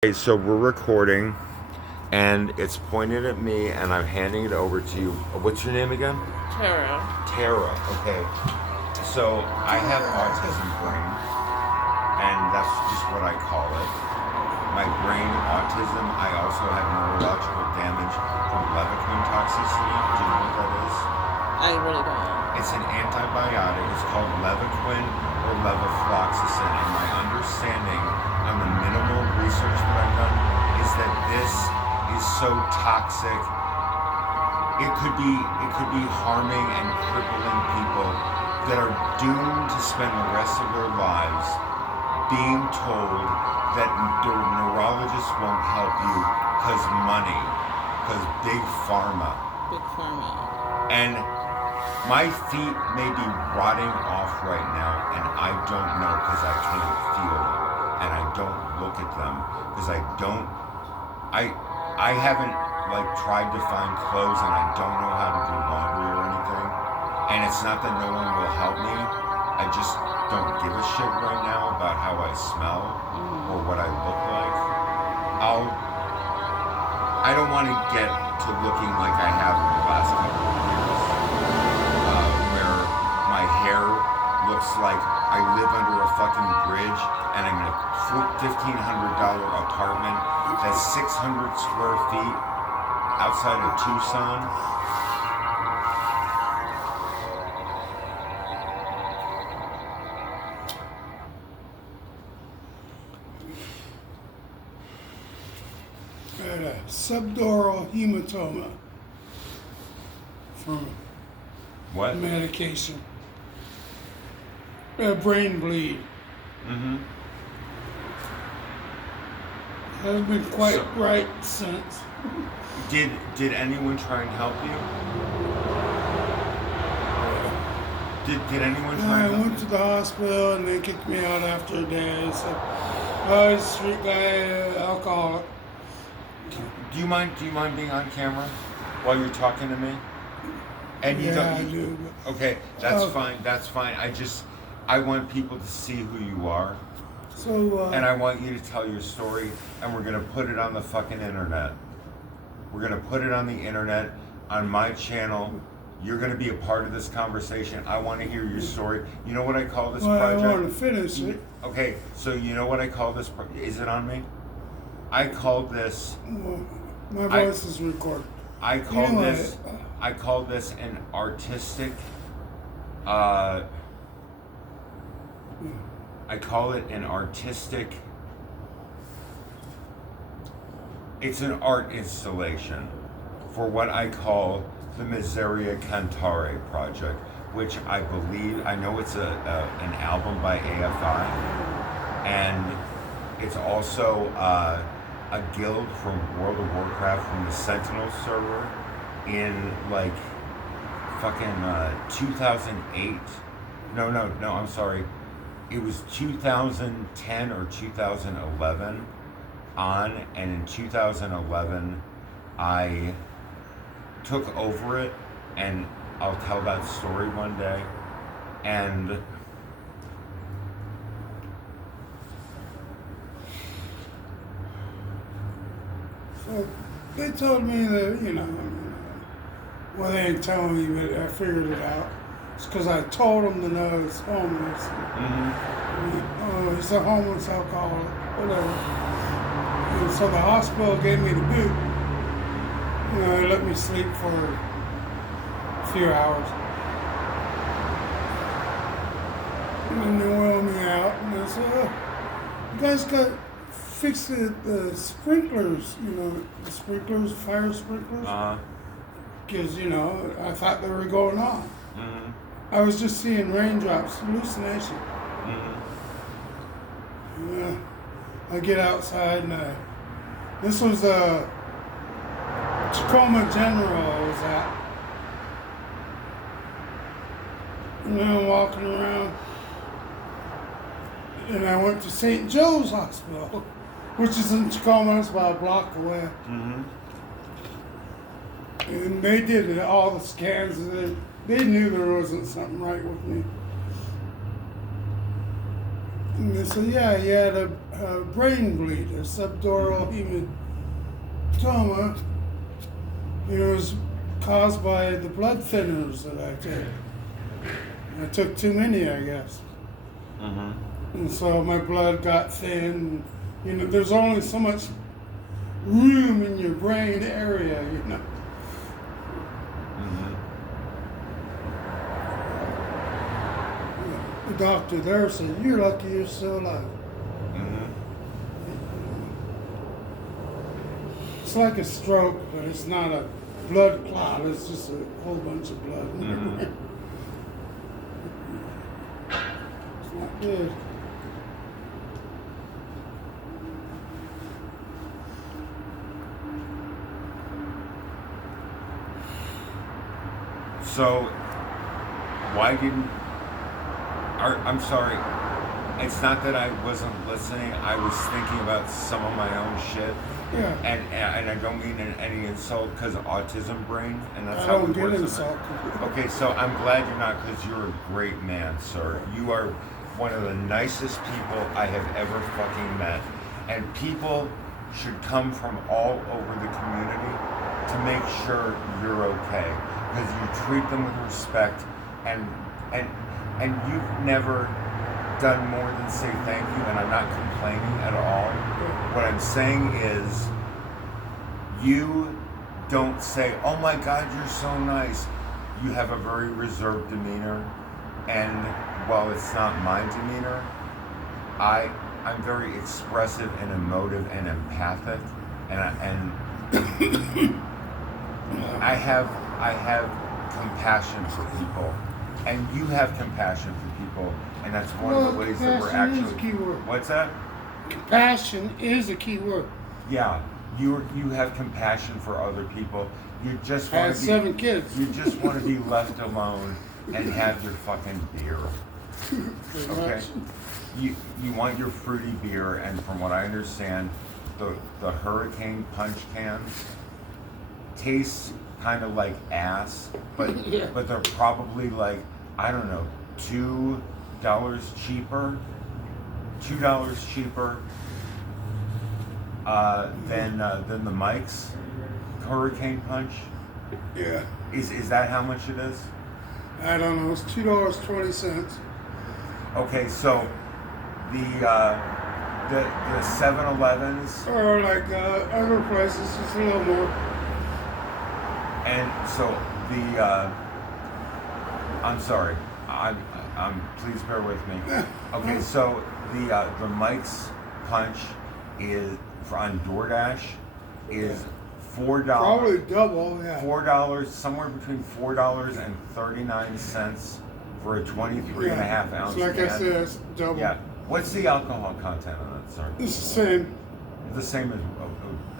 Okay, so we're recording, and it's pointed at me, and I'm handing it over to you. What's your name again? Tara. Tara. Okay. So I have autism brain, and that's just what I call it. My brain autism. I also have neurological damage from leviquin toxicity. Do you know what that is? I really don't. It's an antibiotic. It's called leviquin or levofloxacin. And my understanding on the minimal research that I've done is that this is so toxic. It could be harming and crippling people that are doomed to spend the rest of their lives being told that the neurologist won't help you because money, because big pharma. Big pharma. And my feet may be rotting off right now, and I don't know because I can't feel them, and I don't look at them because I haven't tried to find clothes, and I don't know how to do laundry or anything. And it's not that no one will help me. I just don't give a shit right now about how I smell or what I look like. I don't want to get to looking like I have in the last couple of years, where my hair looks like I live under a fucking bridge and I'm in a $1,500 apartment that's 600 square feet outside of Tucson. I had a subdural hematoma from What? medication. A brain bleed. Mm-hmm. Hasn't been quite right since. Did anyone try and help you? Did anyone try I and help went to the hospital and they kicked me out after a day. They said, "Oh, he's a street guy, alcoholic." Do you mind being on camera while you're talking to me? And you Yeah, I don't. do. Okay, that's fine. That's fine. I want people to see who you are, So, and I want you to tell your story, and we're gonna put it on the fucking internet. We're gonna put it on the internet, on my channel. You're gonna be a part of this conversation. I want to hear your story. You know what I call this project? I want to finish it. Okay, so you know what I call this? Is it on me? I called this. Well, my voice is recorded. I call Anyway, this. I call this an artistic. I call it an artistic. It's an art installation for what I call the Miseria Cantare Project, which I know it's an album by AFI, and it's also a guild from World of Warcraft from the Sentinel server in fucking 2008. No, I'm sorry. It was 2010 or 2011 on, and in 2011 I took over it, and I'll tell that story one day. And so they told me that, well, they didn't tell me, but I figured it out. It's because I told them to know it's homeless. Oh, he's a homeless alcoholic, whatever. And so the hospital gave me the boot. They let me sleep for a few hours. And then they wheeled me out, and they said, "Oh, you guys got fix the sprinklers, the sprinklers, fire sprinklers." Because, I thought they were going on. I was just seeing raindrops, hallucination. I get outside, and this was Tacoma General I was at. And I'm walking around, and I went to St. Joe's Hospital, which is in Tacoma. It's about a block away. And they did all the scans, and they knew there wasn't something right with me. And they said, yeah, you had a brain bleed, a subdural hematoma. It was caused by the blood thinners that I took. I took too many, I guess. Mm-hmm. And so my blood got thin. You know, there's only so much room in your brain area, you know. Mm-hmm. The doctor there said, "You're lucky you're still alive." Mm-hmm. It's like a stroke, but it's not a blood clot. It's just a whole bunch of blood. Mm-hmm. It's not good. So, why didn't? I'm sorry. It's not that I wasn't listening. I was thinking about some of my own shit, Yeah. and I don't mean any insult because autism brain, and that's I how don't it get works. insulted. Okay, so I'm glad you're not, because you're a great man, sir. You are one of the nicest people I have ever fucking met, and people should come from all over the community to make sure you're okay, because you treat them with respect, and you've never done more than say thank you, and I'm not complaining at all. What I'm saying is, you don't say, "Oh my God, you're so nice." You have a very reserved demeanor, and while it's not my demeanor, I'm very expressive and emotive and empathic, and I have compassion for people, and you have compassion for people, and that's one of the ways that we're compassion is a actually. key word. What's that? Compassion is a key word. Yeah, you have compassion for other people. You just I want had to be. 7 kids. You just want to be left alone and have your fucking beer. Pretty Okay. much. You want your fruity beer, and from what I understand, the Hurricane Punch cans taste kind of like ass, but Yeah. but they're probably like, I don't know, $2 cheaper than the Mike's Hurricane Punch. Yeah. Is that how much it is? I don't know. It's $2.20. Okay, so the 7-Elevens, Or like other places, it's a little more. and so I'm sorry, please bear with me. Okay, so the Mike's Punch is on DoorDash is $4. Probably double, yeah. $4, somewhere between $4.39 for a 23.5 ounce It's like can. I said, it's double. Yeah. What's the alcohol content on that, sir? It's the same. The same as.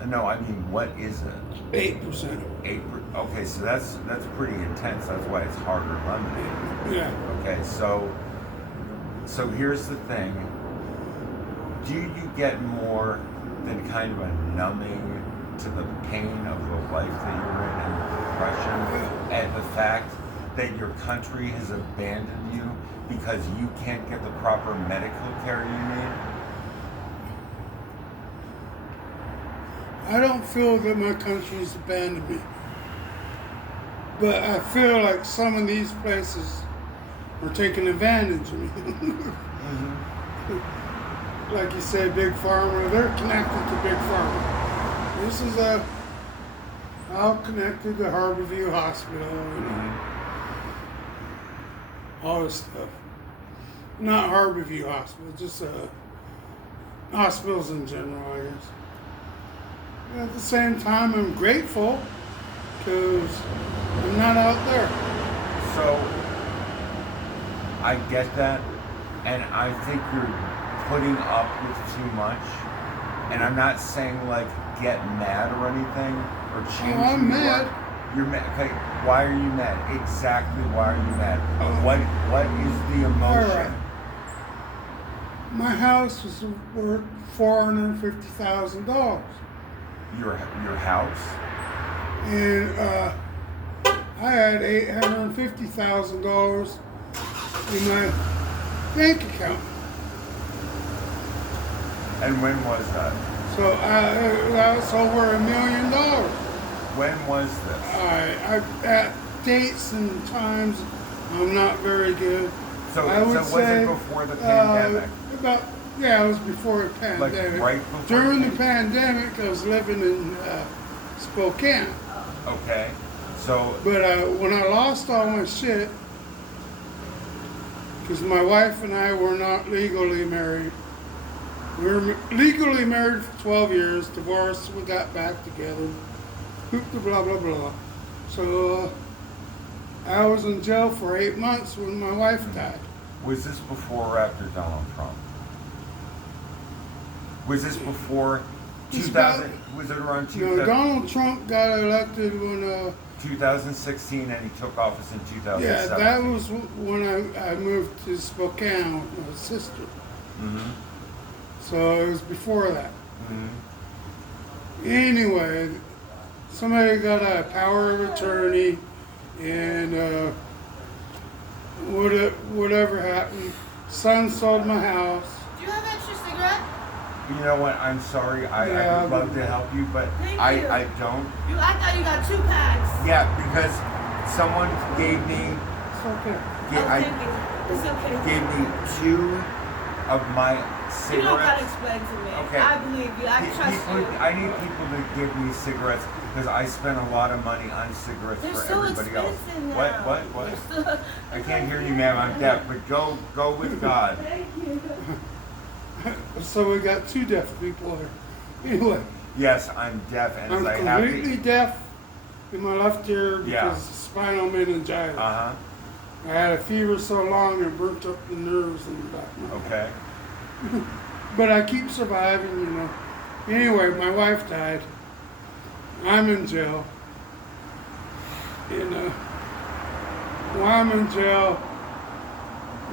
No, I mean, what is it? 8%. 8. Okay, so that's pretty intense. That's why it's harder lemonade. Yeah. Okay, so here's the thing. Do you get more than kind of a numbing to the pain of the life that you're in and the depression, and the fact that your country has abandoned you because you can't get the proper medical care you need? I don't feel that my country's abandoned me. But I feel like some of these places are taking advantage of me. Mm-hmm. Like you said, Big Pharma, they're connected to Big Pharma. This is all connected to Harborview Hospital, you know, all this stuff. Not Harborview Hospital, just hospitals in general, I guess. At the same time, I'm grateful because I'm not out there. So, I get that, and I think you're putting up with too much. And I'm not saying like get mad or anything or change. Oh, I'm who you mad. are. You're mad. Okay, why are you mad? Exactly why are you mad? What is the emotion? All right. My house was worth $450,000, Your house? and I had $850,000 in my bank account. And when was that? So that's over $1 million. When was this? I at dates and times, I'm not very good. So, I would was say, it before the pandemic? It was before the pandemic. Right before During the the pandemic, I was living in Spokane. Okay. So, But when I lost all my shit, because my wife and I were not legally married. We were legally married for 12 years, divorced, we got back together, blah, blah, blah. So I was in jail for 8 months when my wife died. was this before or after Donald Trump? Was this before It's 2000? Was it around 2000, Donald Trump got elected when 2016 and he took office in 2017? yeah, that was when I moved to Spokane with my sister. Mm-hmm. So it was before that. Mm-hmm. Anyway, somebody got a power of attorney, and whatever happened, son sold my house. Do you have extra cigarette? You know what? I'm sorry. I Yeah, would love to help you, but Thank you. I don't. I thought you got 2 packs. Yeah, because someone gave me It's okay. Thank you. It's okay. gave me 2 of my You don't gotta cigarettes. explain to me. Okay. I believe you. I trust you. I need people to give me cigarettes because I spend a lot of money on cigarettes They're for so everybody else. expensive now. What? They're so- I can't hear you, ma'am. I'm deaf. But go with God. Thank you. So we got 2 deaf people here. Anyway, Yes, I'm deaf, and I'm as I have completely to. deaf in my left ear because Yeah. of spinal meningitis. Uh I had a fever so long it burnt up the nerves in the back of my huh. head. Okay. But I keep surviving, you know. Anyway, my wife died. I'm in jail. And while I'm in jail,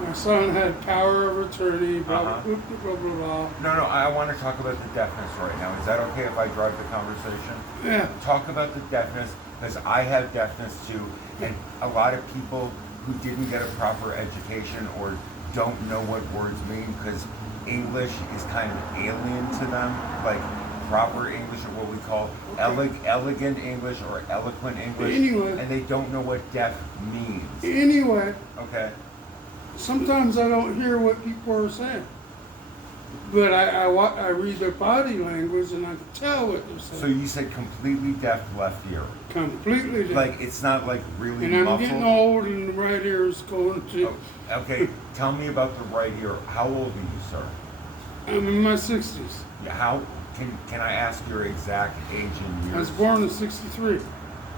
my son had power of attorney, blah, Uh-huh. blah, blah, blah, blah. No, I want to talk about the deafness right now. Is that okay if I drive the conversation? Yeah. Talk about the deafness because I have deafness too, and a lot of people who didn't get a proper education or don't know what words mean because English is kind of alien to them, like proper English or what we call elegant English or eloquent English, Anyway. and they don't know what deaf means. Anyway, Okay. sometimes I don't hear what people are saying. But I read their body language and I can tell what they're saying. So you said completely deaf left ear. Completely different. Like it's not like really And I'm muffled. getting old and the right ear is going to, Oh, okay, tell me about the right ear. How old are you, sir? I'm in my 60s. Yeah, how can I ask your exact age in I was years? born in 63.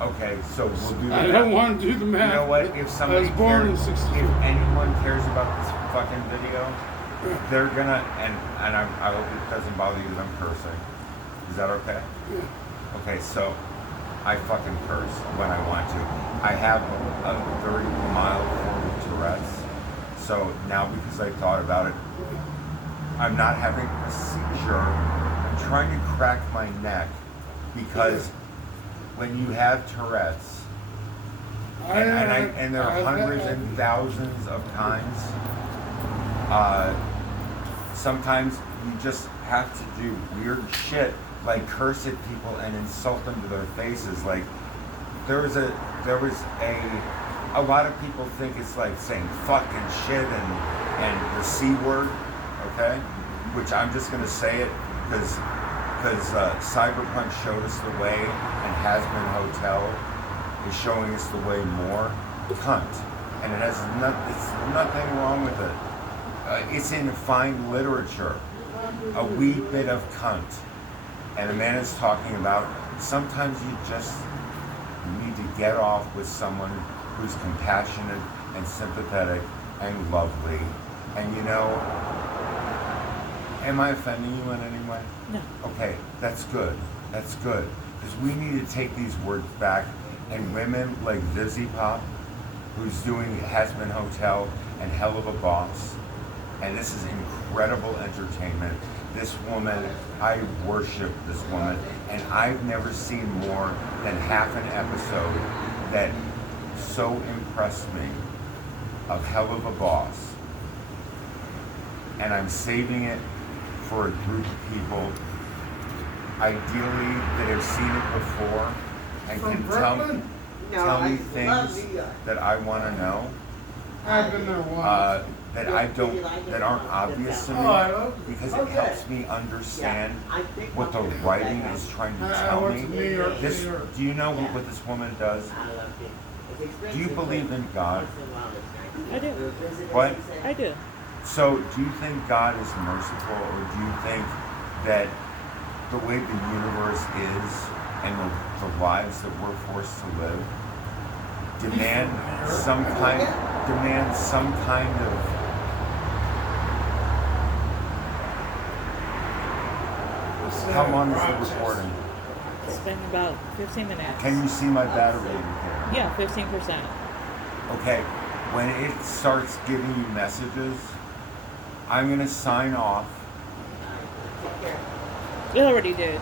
Okay, so we'll do I that. don't want to do the math. You know what? If I somebody was born in cares, 63. if anyone cares about this fucking video, they're gonna and I hope it doesn't bother you that I'm cursing. Is that okay? Yeah. Okay, so I fucking curse when I want to. I have a very mild form of Tourette's. So now because I thought about it, I'm not having a seizure. I'm trying to crack my neck because when you have Tourette's, and there are hundreds and thousands of kinds, sometimes you just have to do weird shit like curse at people and insult them to their faces. Like there was a lot of people think it's like saying fucking shit and the C word, okay? Which I'm just gonna say it because Cyberpunk showed us the way and Hasbin Hotel is showing us the way more. Cunt. And it's nothing wrong with it. It's in fine literature. A wee bit of cunt. And the man is talking about sometimes you just need to get off with someone who's compassionate and sympathetic and lovely. And you know, am I offending you in any way? No. Okay, that's good. That's good. Because we need to take these words back. And women like Lizzie Pop, who's doing Hasbin Hotel and Hell of a Boss, and this is incredible entertainment. This woman, I worship this woman, and I've never seen more than half an episode that so impressed me of Hell of a Boss. And I'm saving it for a group of people, ideally that have seen it before and From can Brooklyn? tell me things that I want to know, I've been there once. that I don't, that aren't obvious to me, Oh, I love it. because it helps me understand what the writing is trying to I tell went me. to New York, This, New York. do you know what this woman does? Do you believe in God? I do. What? I do. So, do you think God is merciful, or do you think that the way the universe is and the lives that we're forced to live demand some kind of how long is the recording? It's been about 15 minutes. Can you see my battery indicator? Yeah, 15%. Okay, when it starts giving you messages, I'm gonna sign off. It already did.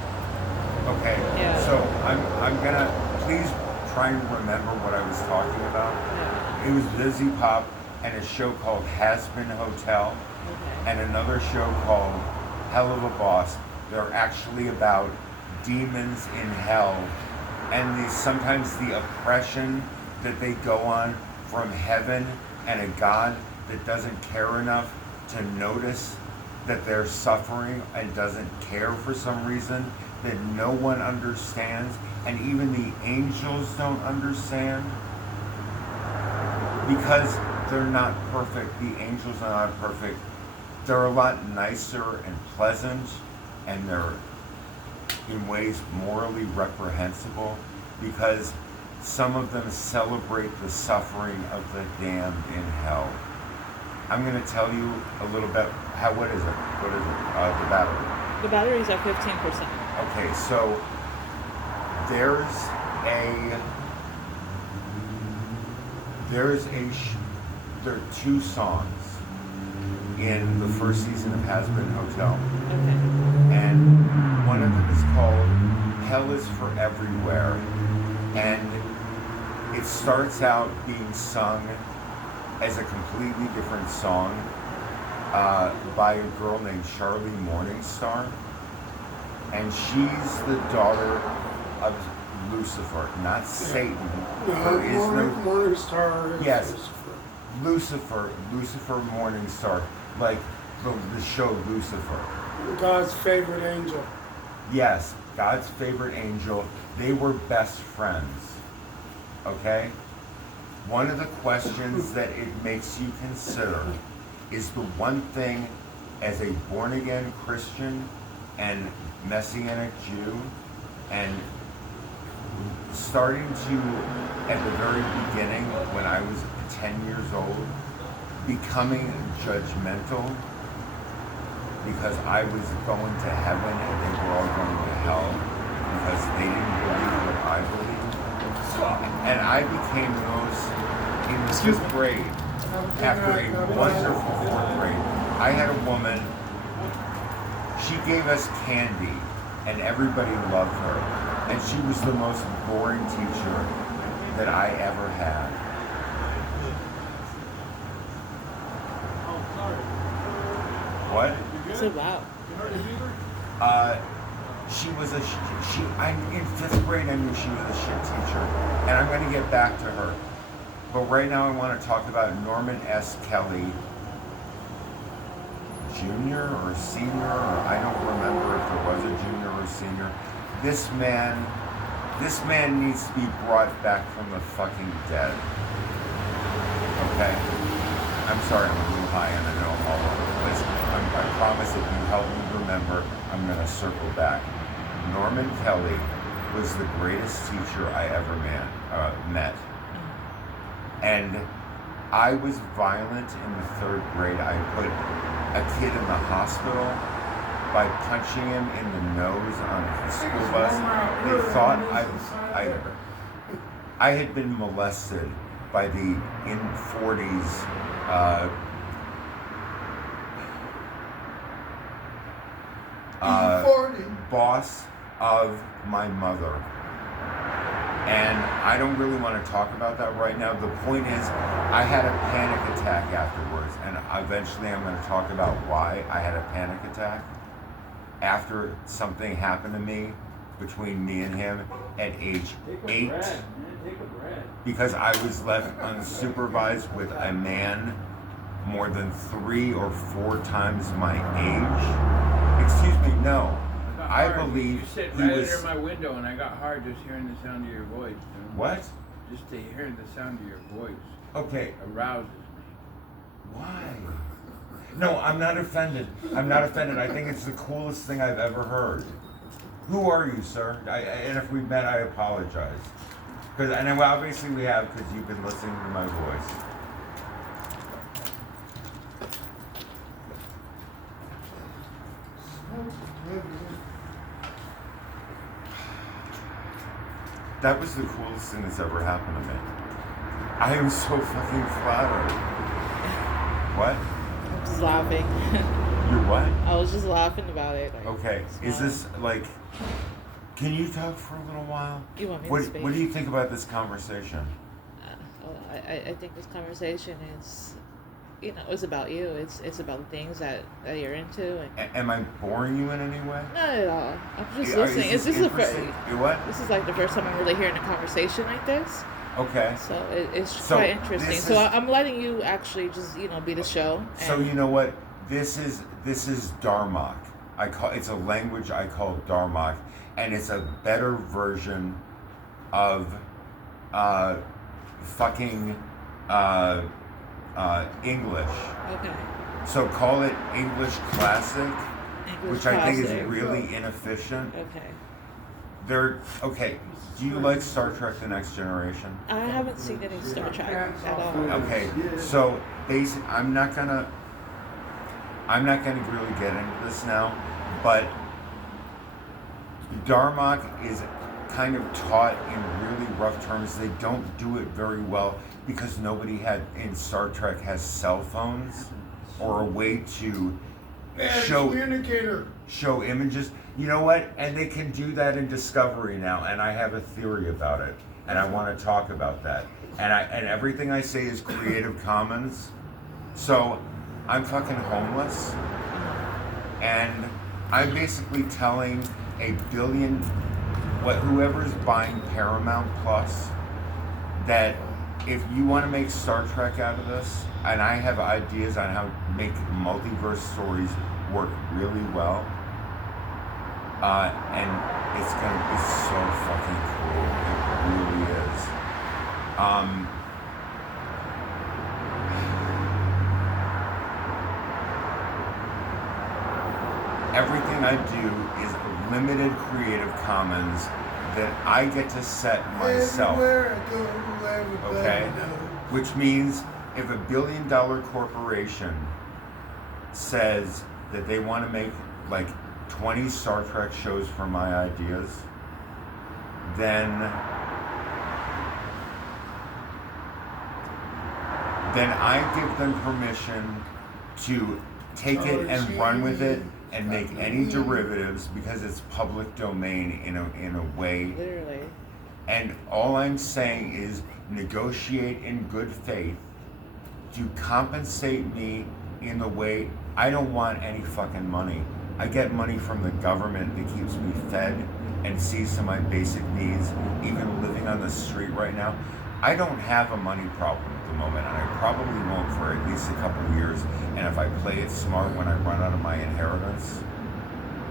Okay. Yeah. So I'm gonna please try and remember what I was talking about. Yeah. It was Busy Pop and a show called Has Been Hotel Okay. and another show called Hell of a Boss. They're actually about demons in hell and sometimes the oppression that they go on from heaven and a God that doesn't care enough to notice that they're suffering and doesn't care for some reason that no one understands, and even the angels don't understand because they're not perfect. The angels are not perfect. They're a lot nicer and pleasant, and they're in ways morally reprehensible because some of them celebrate the suffering of the damned in hell. I'm going to tell you a little bit. What is it? The battery. The battery's at 15%. Okay, so there are two songs in the first season of Has Been Hotel, Okay. and one of them is called Hell is for Everywhere, and it starts out being sung as a completely different song by a girl named Charlie Morningstar, and she's the daughter of Lucifer, not Satan. There is no Morningstar. Yes. Lucifer Morningstar, like the show Lucifer. God's favorite angel. Yes, God's favorite angel. They were best friends. Okay? One of the questions that it makes you consider is the one thing as a born-again Christian and Messianic Jew, and starting to, at the very beginning, when I was 10 years old, becoming judgmental because I was going to heaven and they were all going to hell because they didn't believe what I believed. And I became those in the fifth grade, after a wonderful fourth grade. I had a woman, she gave us candy and everybody loved her. And she was the most boring teacher that I ever had. What? So wow. She was in fifth grade I knew she was a shit teacher. And I'm gonna get back to her. But right now I want to talk about Norman S. Kelly, junior or senior, or I don't remember if there was a junior or senior. This man needs to be brought back from the fucking dead. Okay? I'm sorry, I'm a little high and I know I'm all over the place. I promise if you help me remember, I'm going to circle back. Norman Kelly was the greatest teacher I ever met. And I was violent in the third grade. I put a kid in the hospital by punching him in the nose on the school bus. They thought I had been molested by the in 40s boss of my mother. And I don't really want to talk about that right now. The point is, I had a panic attack afterwards, and eventually I'm going to talk about why I had a panic attack. after something happened to me between me and him at age 8 because I was left unsupervised with a man more than 3 or 4 times my age. Excuse me, no. I believe you sit he right was. under my window, and I got hard just hearing the sound of your voice. What? Just to hear the sound of your voice Okay. arouses me. Why? No, I'm not offended. I'm not offended. I think it's the coolest thing I've ever heard. Who are you, sir? And if we met, I apologize. And then, well, obviously we have because you've been listening to my voice. That was the coolest thing that's ever happened to me. I am so fucking flattered. What? I'm just laughing. You're what? I was just laughing about it. Like, Okay. Is smiling. this like? Can you talk for a little while? You want me What to speak? What do you think about this conversation? I think this conversation is, it's about you. It's about the things that you're into. And Am I boring you in any way? not at all. I'm just Is listening. this This is the first. interesting? You what? This is like the first time I'm really hearing a conversation like this. Okay. So it's So quite interesting. this So is- I'm letting you actually just be the show. So and- you know what? This is Dharmak. It's a language I call Dharmak, and it's a better version of fucking English. Okay. So call it English classic, English which I think is classic. really inefficient. Okay. Okay. Do you like Star Trek: The Next Generation? I haven't seen any Star Trek at all. Okay, so I'm not gonna really get into this now, but Dharmak is kind of taught in really rough terms. They don't do it very well because nobody in Star Trek has cell phones or a way to show images. You know what? And they can do that in Discovery now, and I have a theory about it, and I want to talk about that. And everything I say is Creative Commons. So I'm fucking homeless, and I'm basically telling whoever's buying Paramount Plus that if you want to make Star Trek out of this, and I have ideas on how to make multiverse stories work really well, and it's gonna be so fucking cool. It really is. Everything I do is limited Creative Commons that I get to set myself. Okay? Which means if $1 billion corporation says that they want to make like 20 Star Trek shows for my ideas, then I give them permission to take it and run with it and make any derivatives because it's public domain in a way. Literally. And all I'm saying is negotiate in good faith to compensate me in the way I don't want any fucking money. I get money from the government that keeps me fed and sees to my basic needs, even living on the street right now. I don't have a money problem at the moment, and I probably won't for at least a couple of years. And if I play it smart when I run out of my inheritance,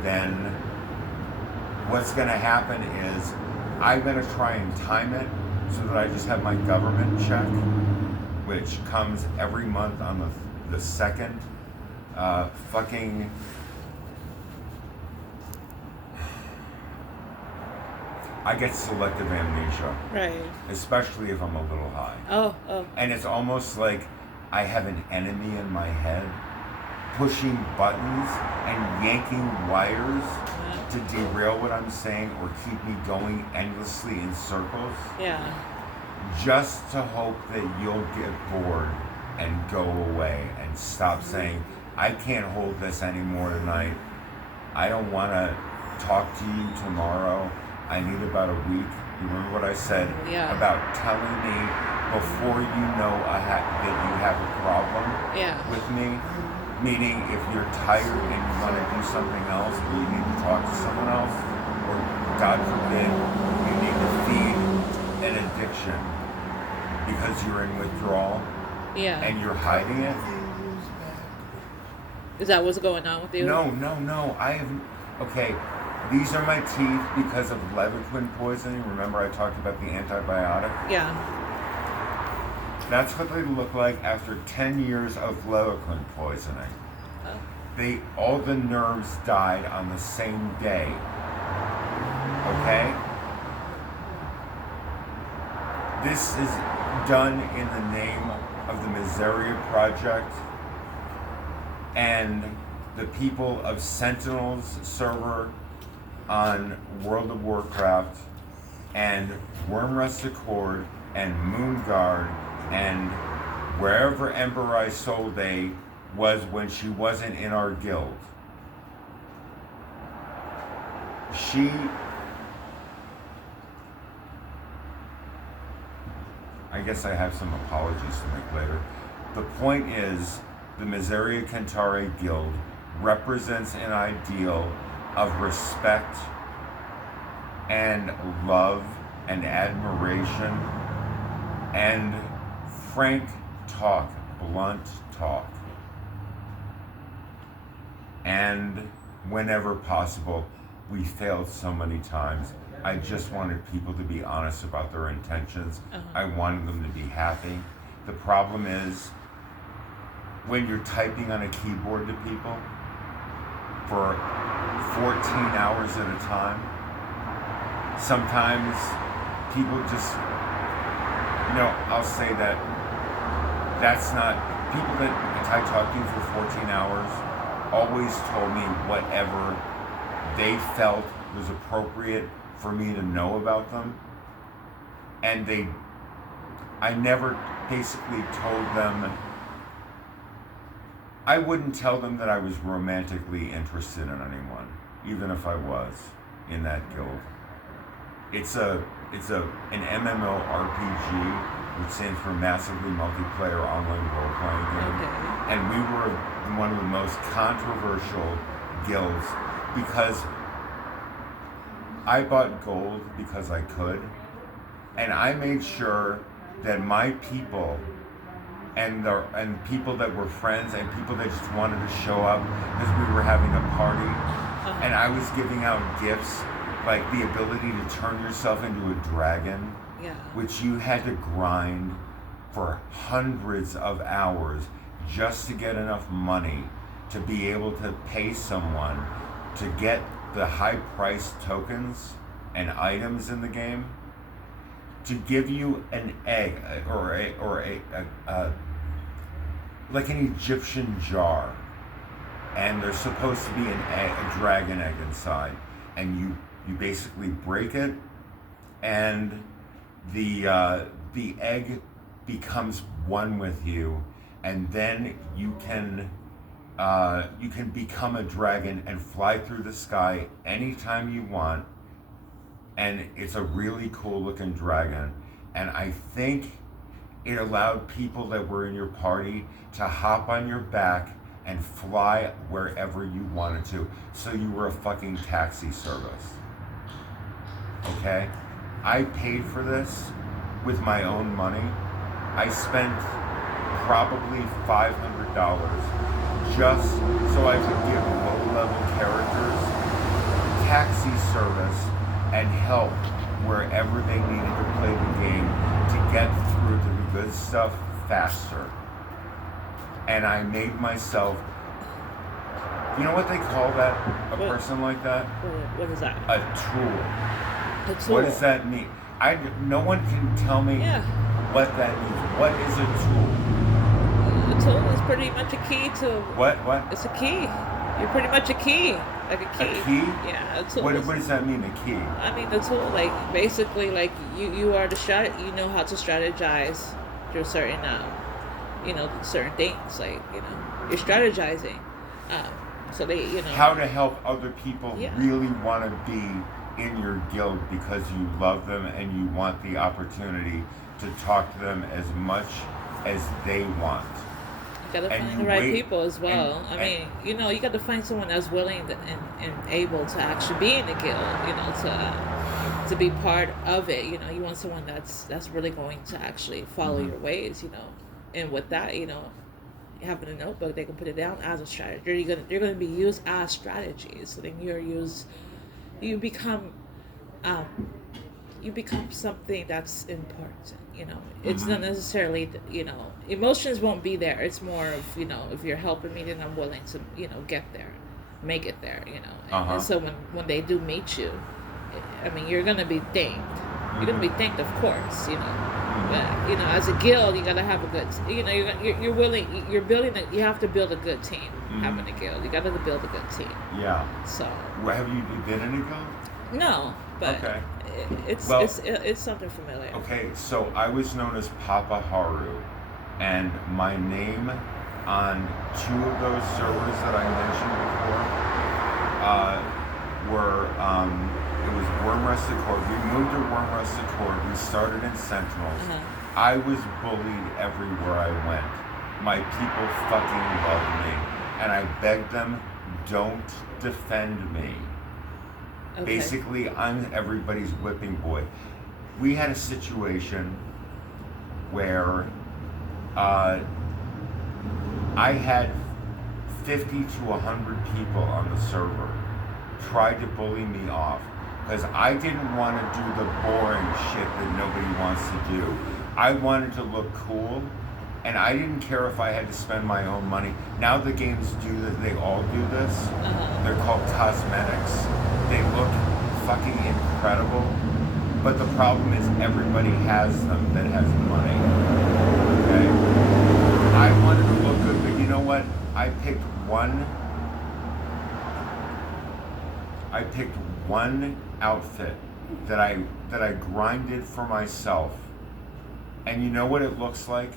then what's going to happen is I'm going to try and time it so that I just have my government check, which comes every month on the second. I get selective amnesia, Right. especially if I'm a little high. Oh. And it's almost like I have an enemy in my head pushing buttons and yanking wires to derail what I'm saying or keep me going endlessly in circles, Yeah. just to hope that you'll get bored and go away and stop saying, I can't hold this anymore tonight. I don't want to talk to you tomorrow. I need about a week. You remember what I said about telling me before you know that you have a problem Yeah. with me? Meaning, if you're tired and you want to do something else, or you need to talk to someone else, or God forbid, you need to feed an addiction because you're in withdrawal Yeah. and you're hiding it. Is that what's going on with you? No. I have. Okay, these are my teeth because of Levaquin poisoning. Remember, I talked about the antibiotic? Yeah. That's what they look like after 10 years of Levaquin poisoning. Oh. All the nerves died on the same day. Okay? This is done in the name of the Miseria Project and the people of Sentinel's server on World of Warcraft and Wormrest Accord and Moonguard and wherever Emperor Isolde was when she wasn't in our guild. I guess I have some apologies to make later. The point is, the Miseria Cantare Guild represents an ideal of respect and love and admiration and frank talk, blunt talk. And whenever possible, we failed so many times. I just wanted people to be honest about their intentions. I wanted them to be happy. The problem is, when you're typing on a keyboard to people for 14 hours at a time, sometimes people just, I'll say that's not, people that I talked to for 14 hours always told me whatever they felt was appropriate for me to know about them. And I never basically told them, I wouldn't tell them that I was romantically interested in anyone, even if I was in that guild. It's an MMORPG, which stands for Massively Multiplayer Online Role-Playing Game. Okay. And we were one of the most controversial guilds because I bought gold because I could, and I made sure that my people and people that were friends and people that just wanted to show up because we were having a party, and I was giving out gifts like the ability to turn yourself into a dragon, which you had to grind for hundreds of hours just to get enough money to be able to pay someone to get the high-priced tokens and items in the game, to give you an egg or a like an Egyptian jar, and there's supposed to be a dragon egg inside, and you basically break it, and the egg becomes one with you, and then you can become a dragon and fly through the sky anytime you want, and it's a really cool looking dragon. And I think it allowed people that were in your party to hop on your back and fly wherever you wanted to, so you were a fucking taxi service. Okay? I paid for this with my own money. I spent probably $500 just so I could give low-level characters taxi service and help wherever they needed to play the game to get through to the good stuff faster. And I made myself, you know what they call that? A person like that? What is that? A tool. A tool. What does that mean? No one can tell me what that means. What is a tool? A tool is pretty much a key to... What? It's a key. You're pretty much a key. Like a key. A key? Yeah, a tool. What does that mean, a key? I mean, the tool, like, basically, like, you are you know how to strategize through certain, certain things. Like, you're strategizing. So they, How to help other people Yeah. really want to be in your guild because you love them and you want the opportunity to talk to them as much as they want. gotta And find you the right wait, people as well. and- I mean, you know, you got to find someone that's willing and able to actually be in the guild. You know, to be part of it. You know, you want someone that's really going to actually follow your ways. You know, and with that, you know, having a notebook, they can put it down as a strategy. You're gonna be used as strategies. So then you become. Um, you become something that's important. You know, it's not necessarily, you know, emotions won't be there. It's more of, you know, if you're helping me, then I'm willing to, you know, get there, make it there. You know, and so when they do meet you, I mean, you're gonna be thanked. You're gonna be thanked, of course. You know, but you know, as a guild, you gotta have a good. You know, you're willing. You're building. You have to build a good team. Having a guild, you gotta build a good team. Yeah. So. Well, have you been in a guild? No, but Okay. It's Well- it's something familiar. Okay, so I was known as Papa Haru, and my name on 2 of those servers that I mentioned before were it was Worm Rusted Cord. We moved to Worm Rusted Cord. We started in Sentinels. I was bullied everywhere I went. My people fucking loved me, and I begged them, don't defend me. Okay. Basically, I'm everybody's whipping boy. We had a situation where I had 50 to 100 people on the server tried to bully me off because I didn't want to do the boring shit that nobody wants to do. I wanted to look cool, and I didn't care if I had to spend my own money. Now the games do that; they all do this. They're called cosmetics. They look fucking incredible, but the problem is everybody has them that has money. Okay? I wanted to look good, but you know what? I picked one outfit that I grinded for myself. And you know what it looks like?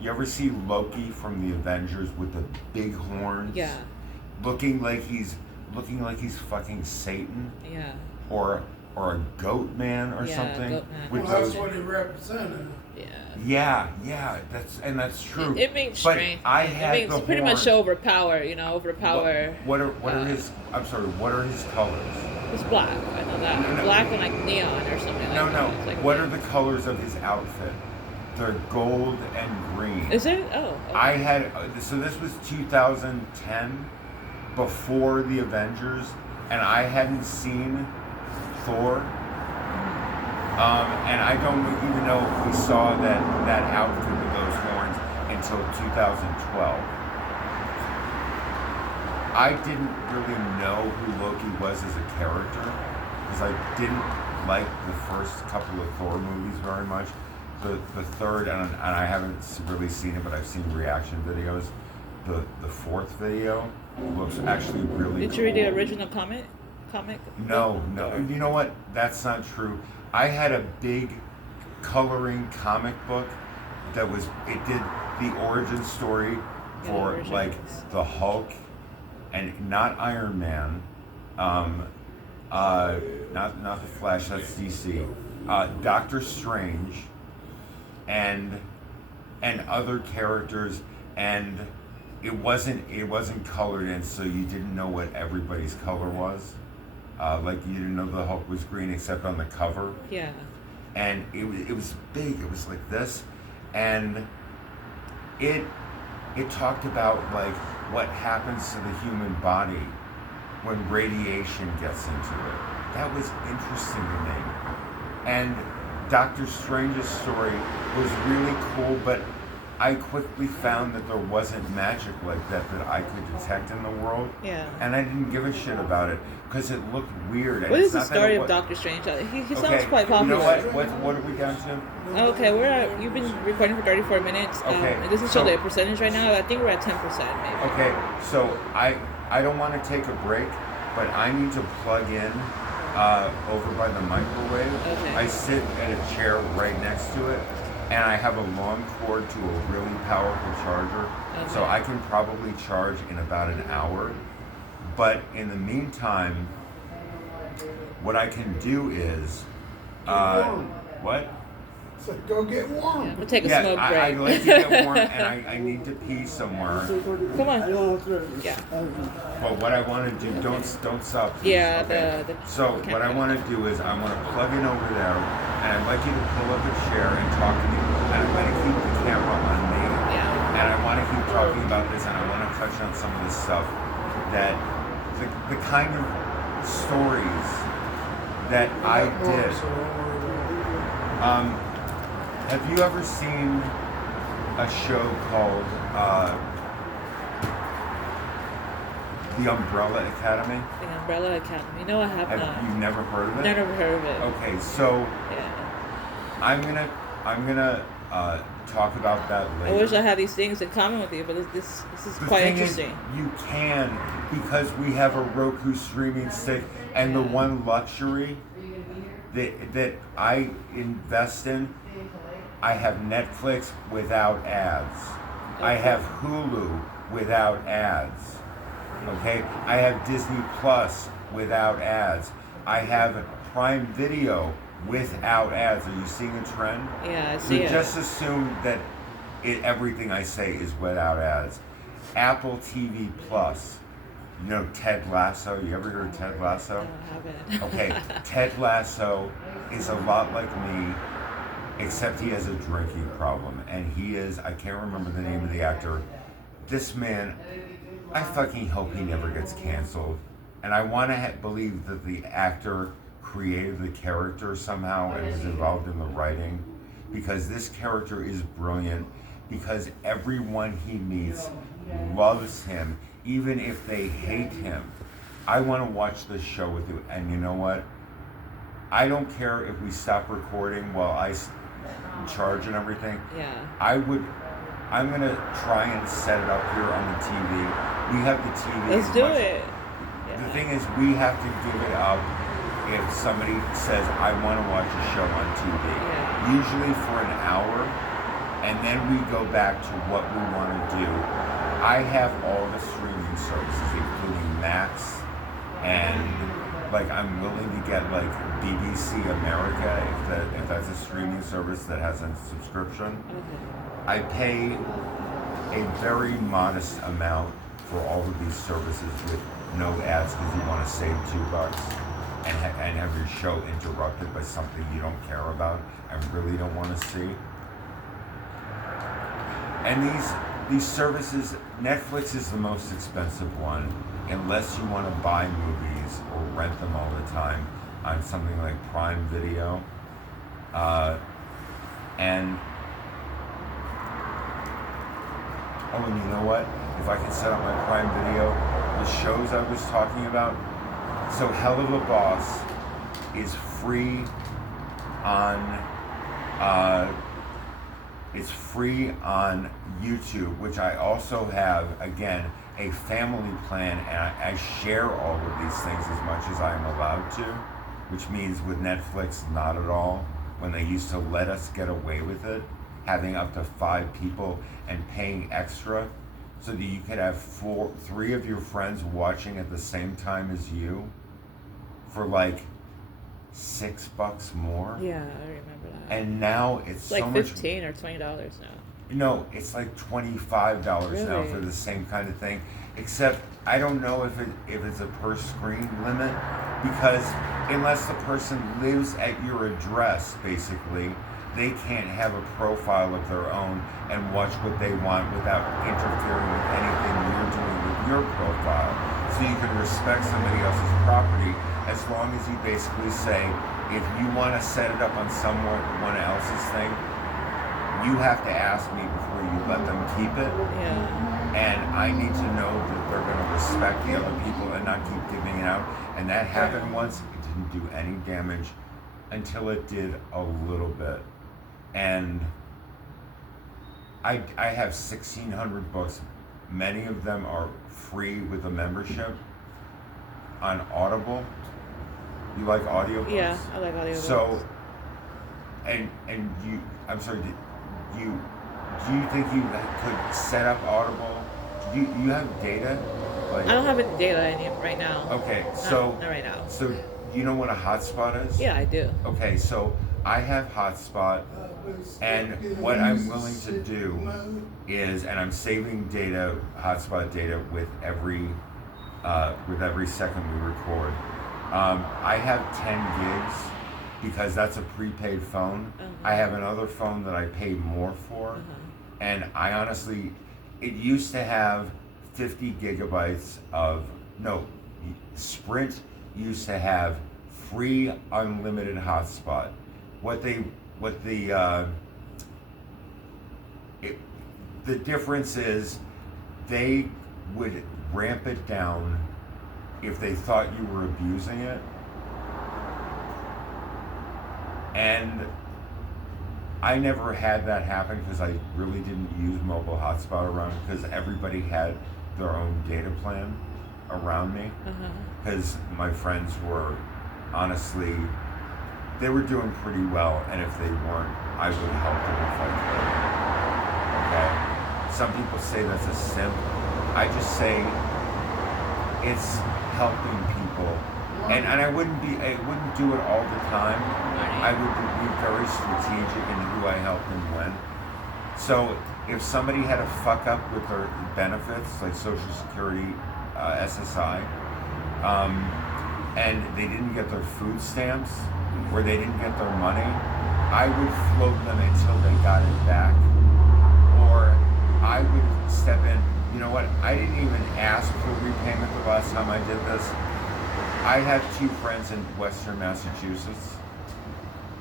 You ever see Loki from the Avengers with the big horns? Yeah. Looking like he's fucking Satan, Yeah. or a goat man or Yeah, something. goat man. With Well, those, that's what he represented. Yeah. yeah, that's true. It means but strength. I It had means the pretty much horns. overpower. You know, overpower. What are his? I'm sorry. What are his colors? It's black. I know that. No. Black and like neon or something like No. that. It's like What are the colors of his outfit? They're gold and green. Is it? Oh. Okay. I had so this was 2010, before the Avengers, and I hadn't seen Thor. And I don't even know if we saw that outfit with those horns until 2012. I didn't really know who Loki was as a character because I didn't like the first couple of Thor movies very much. The third, and I haven't really seen it, but I've seen reaction videos. The fourth video looks actually really Did cool. you read the original comic? No. You know what? That's not true. I had a big coloring comic book that it did the origin story for origins. like the Hulk and not Iron Man, not the Flash, that's DC, Doctor Strange and other characters, and it wasn't colored in, so you didn't know what everybody's color was. Like you didn't know the Hulk was green except on the cover. Yeah. And it was big. It was like this, and it talked about like what happens to the human body when radiation gets into it. That was interesting to me. And Doctor Strange's story was really cool, but I quickly found that there wasn't magic like that I could detect in the world. Yeah. And I didn't give a shit about it because it looked weird. And What it's is the not that story it of wa- Doctor Strange? He sounds Okay, quite popular. You know what are we down to? Okay, you've been recording for 34 minutes. Okay, It doesn't show the percentage right now. I think we're at 10% maybe. Okay, so I don't want to take a break, but I need to plug in over by the microwave. Okay. I sit at a chair right next to it, and I have a long cord to a really powerful charger, so Okay. I can probably charge in about an hour. But in the meantime, what I can do is, what? So go get Yeah, warm. I'm gonna take a Yeah, smoke break. I like to get warm, and I need to pee somewhere. Come on. I don't throw it. Yeah. But what I want to do, don't stop. Please, Yeah, okay? the So what I want to do is I want to plug in over there, and I'd like you to pull up a chair and talk to me. And I'm going to keep the camera on me, Yeah. and I want to keep talking about this, and I want to touch on some of this stuff that the kind of stories that I did. Have you ever seen a show called The Umbrella Academy? The Umbrella Academy. No, I have Have not. you never heard of it? Never heard of it. Okay, so Yeah. I'm gonna talk about that I later. wish I had these things in common with you, but this is The quite thing interesting. Is, you can, because we have a Roku streaming stick, and the one luxury that I invest in, I have Netflix without ads. I have Hulu without ads. Okay? I have Disney Plus without ads. I have Prime Video without ads. Are you seeing a trend? Yeah, I So see it. just assume that everything I say is without ads. Apple TV Plus. You know Ted Lasso? You ever heard of Ted Lasso? No, I haven't. Okay, Ted Lasso is a lot like me, except he has a drinking problem. And he is, I can't remember the name of the actor. This man, I fucking hope he never gets canceled. And I want to believe that the actor created the character somehow and was involved in the writing. Because this character is brilliant. Because everyone he meets loves him, even if they hate him. I want to watch this show with you. And you know what? I don't care if we stop recording while I charge and everything. Yeah. I'm going to try and set it up here on the TV. We have the TV. Let's do it. The Yeah. thing is, we have to give it up if somebody says, I want to watch a show on TV. Yeah. Usually for an hour, and then we go back to what we want to do. I have all the streaming services, including Max, and like I'm willing to get like BBC America if that's a streaming service that has a subscription. Okay. I pay a very modest amount for all of these services with no ads because you want to save $2 and have your show interrupted by something you don't care about and really don't want to see. And these services, Netflix is the most expensive one, unless you want to buy movies or rent them all the time on something like Prime Video. And you know what? If I can set up my Prime Video, the shows I was talking about. So Hell of a Boss is free on it's free on YouTube, which I also have, again, a family plan, and I share all of these things as much as I am allowed to, which means with Netflix, not at all. When they used to let us get away with it, having up to 5 people and paying extra so that you could have 3 of your friends watching at the same time as you for like $6 more. Yeah, I remember that. And now it's Like so much. $15 or $20 now. No, it's like $25 now Really? for the same kind of thing. Except I don't know if it's a per screen limit, because unless the person lives at your address, basically, they can't have a profile of their own and watch what they want without interfering with anything you're doing with your profile. So you can respect somebody else's property as long as you basically say, if you want to set it up on someone else's thing, you have to ask me before you let them keep it. Yeah. And I need to know that they're going to respect the other people and not keep giving it out. And that happened once. It didn't do any damage until it did a little bit. And I have 1,600 books. Many of them are free with a membership on Audible. You like audiobooks? Yeah, I like audiobooks. So, and you, I'm sorry, do you think you could set up Audible? Do you have data? Like, I don't have any data right now. Okay, so Not right now. So you know what a hotspot is? Yeah, I do. Okay, so I have hotspot, and what I'm willing to do is, and I'm saving data, hotspot data, with every second we record. I have 10 gigs because that's a prepaid phone. I have another phone that I paid more for, and I honestly, it used to have 50 gigabytes of, no, Sprint used to have free unlimited hotspot. The difference is they would ramp it down if they thought you were abusing it. And I never had that happen because I really didn't use mobile hotspot around, because everybody had their own data plan around me. Because my friends were, honestly, they were doing pretty well, and if they weren't, I would help them if I could. Okay? Some people say that's a simp. I just say it's helping people. And I wouldn't do it all the time. I would be very strategic in who I help and when. So if somebody had a fuck up with their benefits, like Social Security, SSI, and they didn't get their food stamps, or they didn't get their money, I would float them until they got it back. Or I would step in. You know what? I didn't even ask for repayment the last time I did this. I have 2 friends in Western Massachusetts,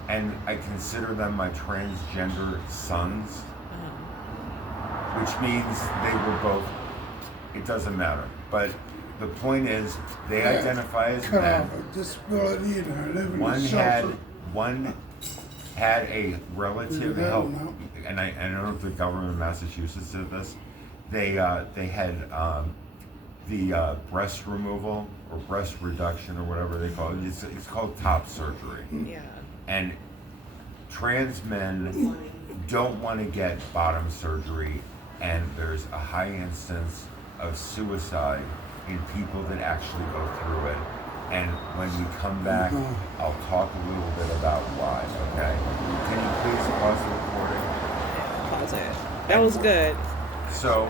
and I consider them my transgender sons, which means they were both, it doesn't matter. But the point is, they identify as cut men. off a disability and are living One in had shelter. a relative Yeah, help, no. and I don't know if the government of Massachusetts did this. They had the breast removal or breast reduction or whatever they call it. It's called top surgery. Yeah. And trans men don't want to get bottom surgery, and there's a high instance of suicide in people that actually go through it. And when we come back, I'll talk a little bit about why, okay? Can you please pause the recording? Pause it. That was good. So